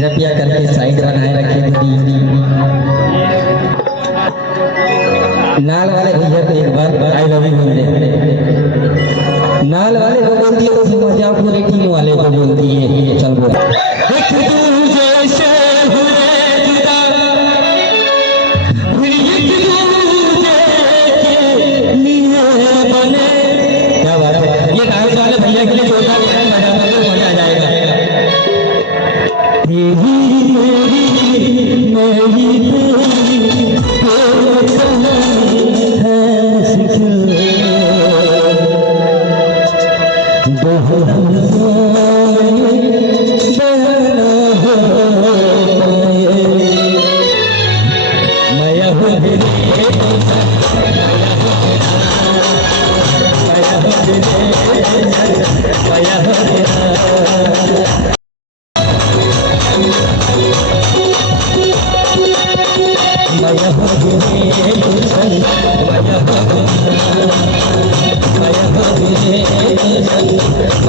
कृपया करके साइड बनाए रखें। नाल वाले भैया को एक बार आई लव यू बोल दे। नाल वाले को बोल दिए तो मजा पूरी टीम वाले को बोल दिए। चल बोल क्या बात है। ये डांस वाले भैया के लिए छोटा मजा आ जाएगा।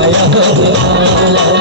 Maya